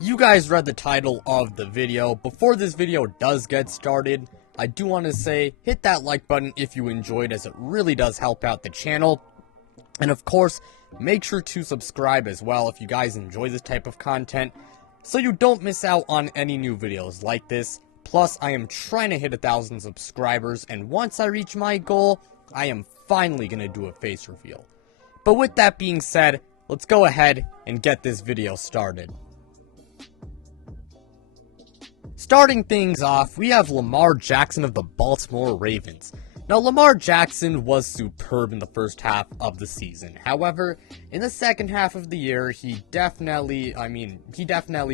You guys read the title of the video. Before this video does get started, I do want to say hit that like button if you enjoyed, as it really does help out the channel. And of course, make sure to subscribe as well if you guys enjoy this type of content, so you don't miss out on any new videos like this. Plus, I am trying to hit 1,000 subscribers, and once I reach my goal, I am finally going to do a face reveal. But with that being said, let's go ahead and get this video started. Starting things off, we have Lamar Jackson of the Baltimore Ravens. Now, Lamar Jackson was superb in the first half of the season. However, in the second half of the year, he definitely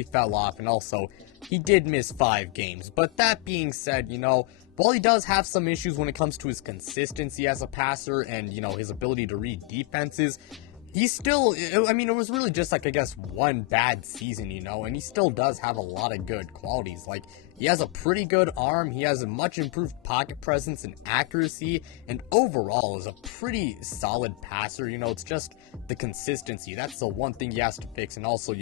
fell off, and also, he did miss 5 games. But that being said, while he does have some issues when it comes to his consistency as a passer and, his ability to read defenses, he still, it was really just one bad season, and he still does have a lot of good qualities. Like, he has a pretty good arm, he has a much improved pocket presence and accuracy, and overall is a pretty solid passer. It's just the consistency. That's the one thing he has to fix, and also,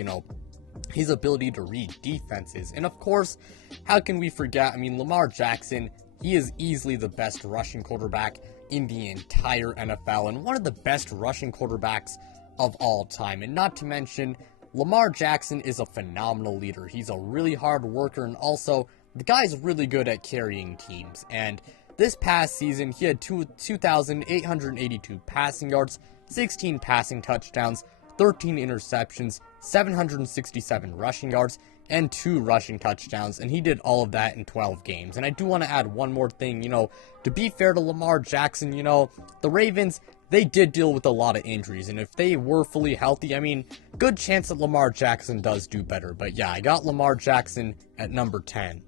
his ability to read defenses. And of course, how can we forget, Lamar Jackson, he is easily the best rushing quarterback in the entire NFL, and one of the best rushing quarterbacks of all time. And not to mention, Lamar Jackson is a phenomenal leader. He's a really hard worker, and also, the guy's really good at carrying teams. And this past season, he had 2,882 passing yards, 16 passing touchdowns, 13 interceptions, 767 rushing yards, and 2 rushing touchdowns, and he did all of that in 12 games. And I do want to add one more thing, to be fair to Lamar Jackson, the Ravens, they did deal with a lot of injuries, and if they were fully healthy, good chance that Lamar Jackson does do better. But yeah, I got Lamar Jackson at number 10.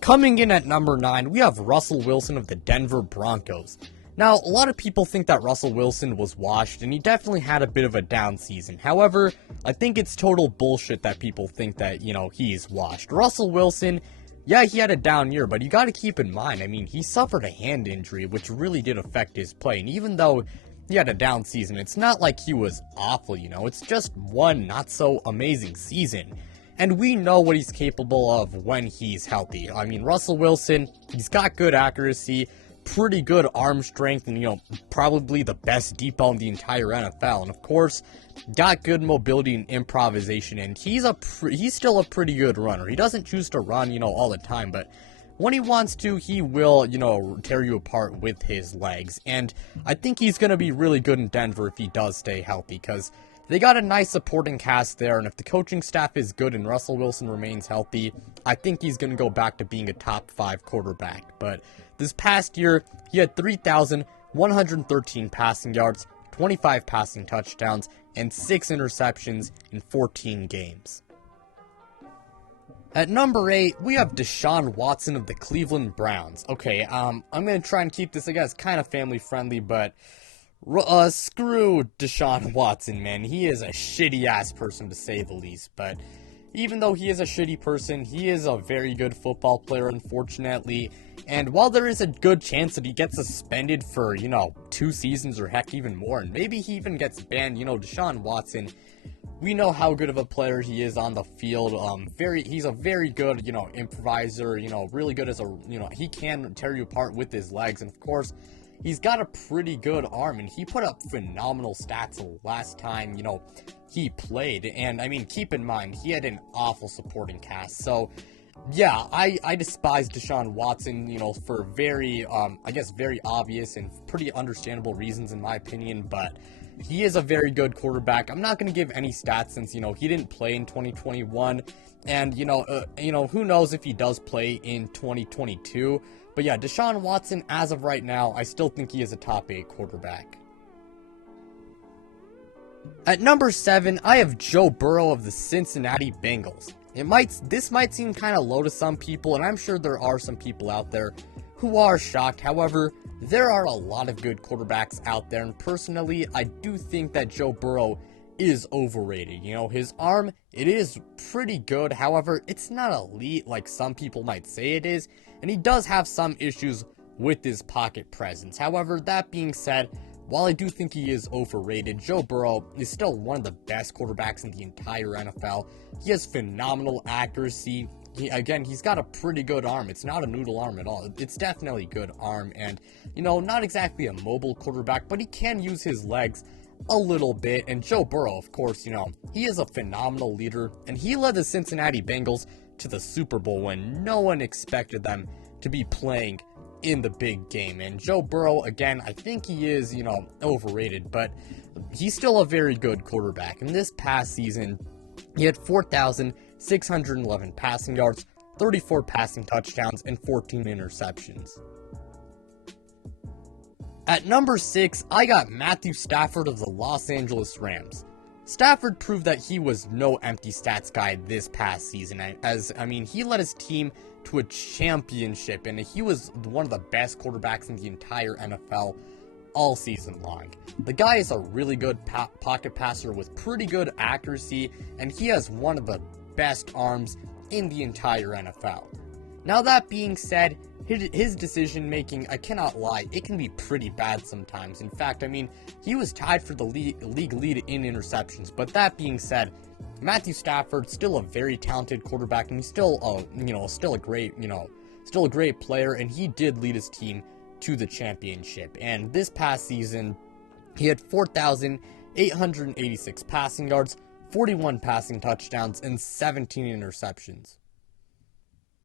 Coming in at number 9, we have Russell Wilson of the Denver Broncos. Now, a lot of people think that Russell Wilson was washed, and he definitely had a bit of a down season. However, I think it's total bullshit that people think that, he's washed. Russell Wilson, yeah, he had a down year, but you gotta keep in mind, he suffered a hand injury, which really did affect his play. And even though he had a down season, it's not like he was awful, it's just one not so amazing season. And we know what he's capable of when he's healthy. Russell Wilson, he's got good accuracy, pretty good arm strength, and probably the best deep ball in the entire NFL, and of course got good mobility and improvisation, and he's still a pretty good runner. He doesn't choose to run all the time, but when he wants to, he will tear you apart with his legs. And I think he's going to be really good in Denver if he does stay healthy, because they got a nice supporting cast there, and if the coaching staff is good and Russell Wilson remains healthy, I think he's going to go back to being a top 5 quarterback. But this past year, he had 3,113 passing yards, 25 passing touchdowns, and 6 interceptions in 14 games. At number 8, we have Deshaun Watson of the Cleveland Browns. Okay, I'm going to try and keep this, kind of family friendly, but screw Deshaun Watson, man. He is a shitty-ass person, to say the least. But even though he is a shitty person, he is a very good football player, unfortunately. And while there is a good chance that he gets suspended for, 2 seasons or heck even more, and maybe he even gets banned, Deshaun Watson, we know how good of a player he is on the field. He's a very good, improviser, really good as a, he can tear you apart with his legs. And of course, he's got a pretty good arm, and he put up phenomenal stats the last time, he played. And, keep in mind, he had an awful supporting cast. So, yeah, I despise Deshaun Watson, for very, very obvious and pretty understandable reasons, in my opinion. But he is a very good quarterback. I'm not going to give any stats since, he didn't play in 2021. And, who knows if he does play in 2022. But yeah, Deshaun Watson, as of right now, I still think he is a top 8 quarterback. At number 7, I have Joe Burrow of the Cincinnati Bengals. This might seem kind of low to some people, and I'm sure there are some people out there who are shocked. However, there are a lot of good quarterbacks out there, and personally, I do think that Joe Burrow is overrated. His arm, it is pretty good. However, it's not elite like some people might say it is, and he does have some issues with his pocket presence. However, that being said, while I do think he is overrated, Joe Burrow is still one of the best quarterbacks in the entire NFL. He has phenomenal accuracy. He's got a pretty good arm. It's not a noodle arm at all. It's definitely a good arm, and, not exactly a mobile quarterback, but he can use his legs a little bit. And Joe Burrow, of course, he is a phenomenal leader, and he led the Cincinnati Bengals to the Super Bowl when no one expected them to be playing in the big game. And Joe Burrow, again, I think he is, overrated, but he's still a very good quarterback. In this past season, he had 4,611 passing yards, 34 passing touchdowns, and 14 interceptions. At number 6, I got Matthew Stafford of the Los Angeles Rams. Stafford proved that he was no empty stats guy this past season, he led his team to a championship, and he was one of the best quarterbacks in the entire NFL all season long. The guy is a really good pocket passer with pretty good accuracy, and he has one of the best arms in the entire NFL. Now, that being said, his decision making, I cannot lie, it can be pretty bad sometimes. In fact, he was tied for the league lead in interceptions. But that being said, Matthew Stafford, still a very talented quarterback, and he's still a great player, and he did lead his team to the championship. And this past season, he had 4,886 passing yards, 41 passing touchdowns, and 17 interceptions.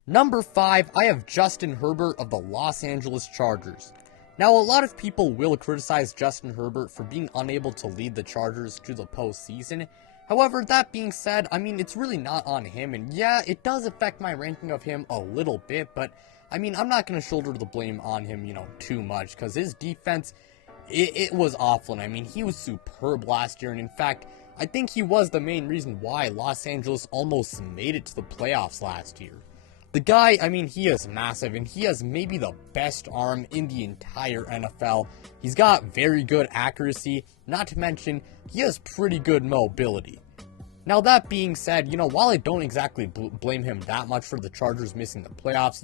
Number 5, I have Justin Herbert of the Los Angeles Chargers. Now, a lot of people will criticize Justin Herbert for being unable to lead the Chargers to the postseason. However, that being said, it's really not on him, and yeah, it does affect my ranking of him a little bit, but, I'm not going to shoulder the blame on him, too much, because his defense, it was awful, and he was superb last year, and in fact, I think he was the main reason why Los Angeles almost made it to the playoffs last year. The guy, he is massive, and he has maybe the best arm in the entire NFL. He's got very good accuracy, not to mention, he has pretty good mobility. Now, that being said, while I don't exactly blame him that much for the Chargers missing the playoffs,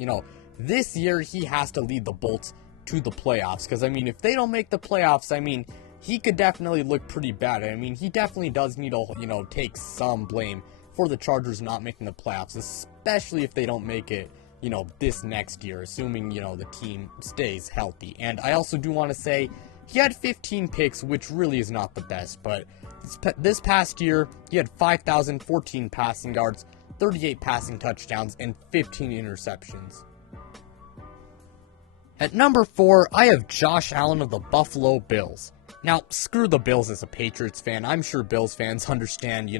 this year he has to lead the Bolts to the playoffs, because, if they don't make the playoffs, he could definitely look pretty bad. He definitely does need to, take some blame for the Chargers not making the playoffs, especially if they don't make it, this next year, assuming, the team stays healthy. And I also do want to say, he had 15 picks, which really is not the best, but this past year, he had 5,014 passing yards, 38 passing touchdowns, and 15 interceptions. At number 4, I have Josh Allen of the Buffalo Bills. Now, screw the Bills as a Patriots fan. I'm sure Bills fans understand,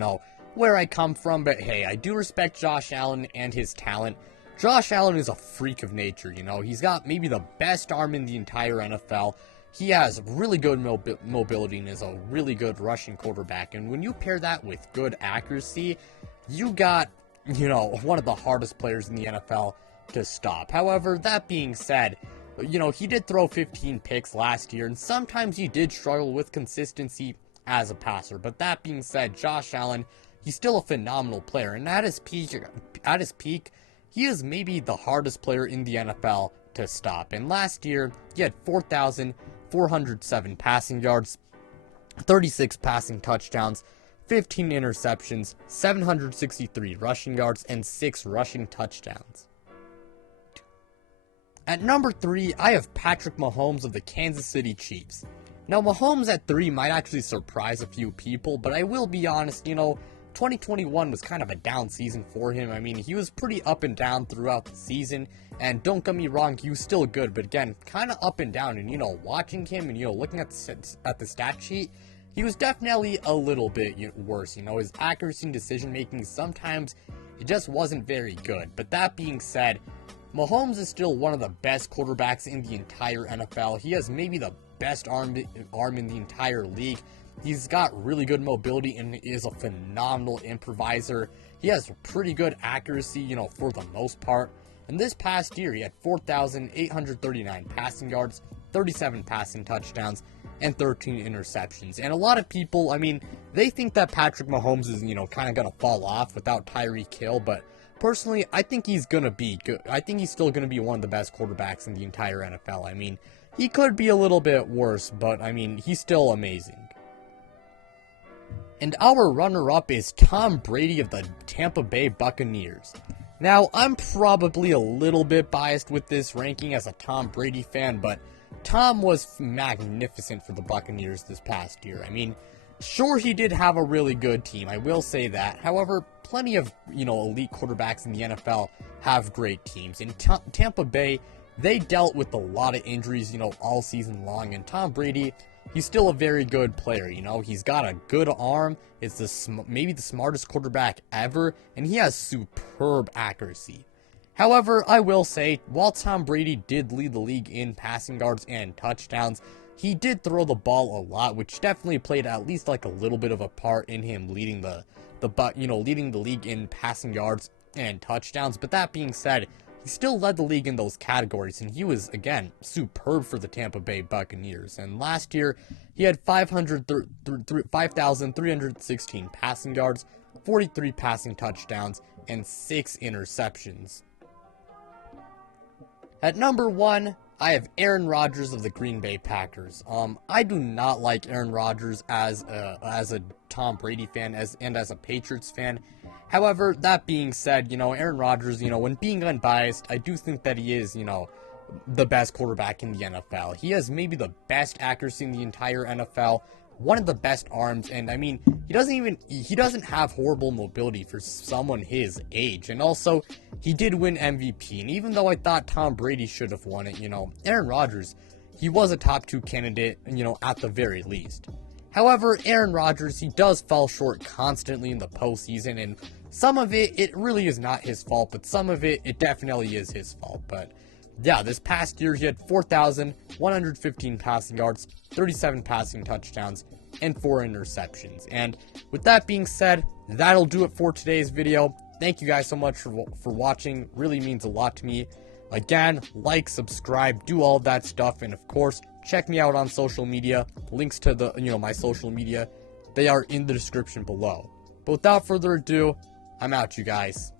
where I come from, but hey, I do respect Josh Allen and his talent. Josh Allen is a freak of nature, he's got maybe the best arm in the entire NFL. He has really good mobility and is a really good rushing quarterback, and when you pair that with good accuracy, you got, one of the hardest players in the NFL to stop. However, that being said, he did throw 15 picks last year, and sometimes he did struggle with consistency as a passer, but that being said, Josh Allen, he's still a phenomenal player, and at his peak, he is maybe the hardest player in the NFL to stop. And last year, he had 4,407 passing yards, 36 passing touchdowns, 15 interceptions, 763 rushing yards, and 6 rushing touchdowns. At number 3, I have Patrick Mahomes of the Kansas City Chiefs. Now, Mahomes at 3 might actually surprise a few people, but I will be honest, 2021 was kind of a down season for him. He was pretty up and down throughout the season, and don't get me wrong, he was still good, but again, kind of up and down, and, watching him and, looking at the stat sheet, he was definitely a little bit worse. His accuracy and decision-making, sometimes it just wasn't very good. But that being said, Mahomes is still one of the best quarterbacks in the entire NFL. He has maybe the best arm in the entire league. He's got really good mobility and is a phenomenal improviser. He has pretty good accuracy, for the most part. And this past year, he had 4,839 passing yards, 37 passing touchdowns, and 13 interceptions. And a lot of people, they think that Patrick Mahomes is, kind of going to fall off without Tyreek Hill, but personally, I think he's going to be good. I think he's still going to be one of the best quarterbacks in the entire NFL. he could be a little bit worse, but I mean, he's still amazing. And our runner-up is Tom Brady of the Tampa Bay Buccaneers. Now, I'm probably a little bit biased with this ranking as a Tom Brady fan, but Tom was magnificent for the Buccaneers this past year. I mean, sure, he did have a really good team, I will say that. However, plenty of, elite quarterbacks in the NFL have great teams. In Tampa Bay, they dealt with a lot of injuries, all season long, and Tom Brady, he's still a very good player, he's got a good arm, it's maybe the smartest quarterback ever, and he has superb accuracy. However, I will say, while Tom Brady did lead the league in passing yards and touchdowns, he did throw the ball a lot, which definitely played at least like a little bit of a part in him leading leading the league in passing yards and touchdowns. But that being said, he still led the league in those categories, and he was, again, superb for the Tampa Bay Buccaneers. And last year, he had 5,316 passing yards, 43 passing touchdowns, and 6 interceptions. At number 1, I have Aaron Rodgers of the Green Bay Packers. I do not like Aaron Rodgers as a Tom Brady fan and as a Patriots fan. However, that being said, Aaron Rodgers, when being unbiased, I do think that he is, the best quarterback in the NFL. He has maybe the best accuracy in the entire NFL, one of the best arms, and I mean, he doesn't have horrible mobility for someone his age. And also, he did win MVP, and even though I thought Tom Brady should have won it, Aaron Rodgers, he was a top 2 candidate, at the very least. However, Aaron Rodgers, he does fall short constantly in the postseason, and some of it really is not his fault, but some of it definitely is his fault. But yeah, this past year, he had 4,115 passing yards, 37 passing touchdowns, and 4 interceptions. And with that being said, that'll do it for today's video. Thank you guys so much for watching. Really means a lot to me. Again, like, subscribe, do all that stuff, and of course, check me out on social media. Links to my social media, they are in the description below. But without further ado, I'm out, you guys.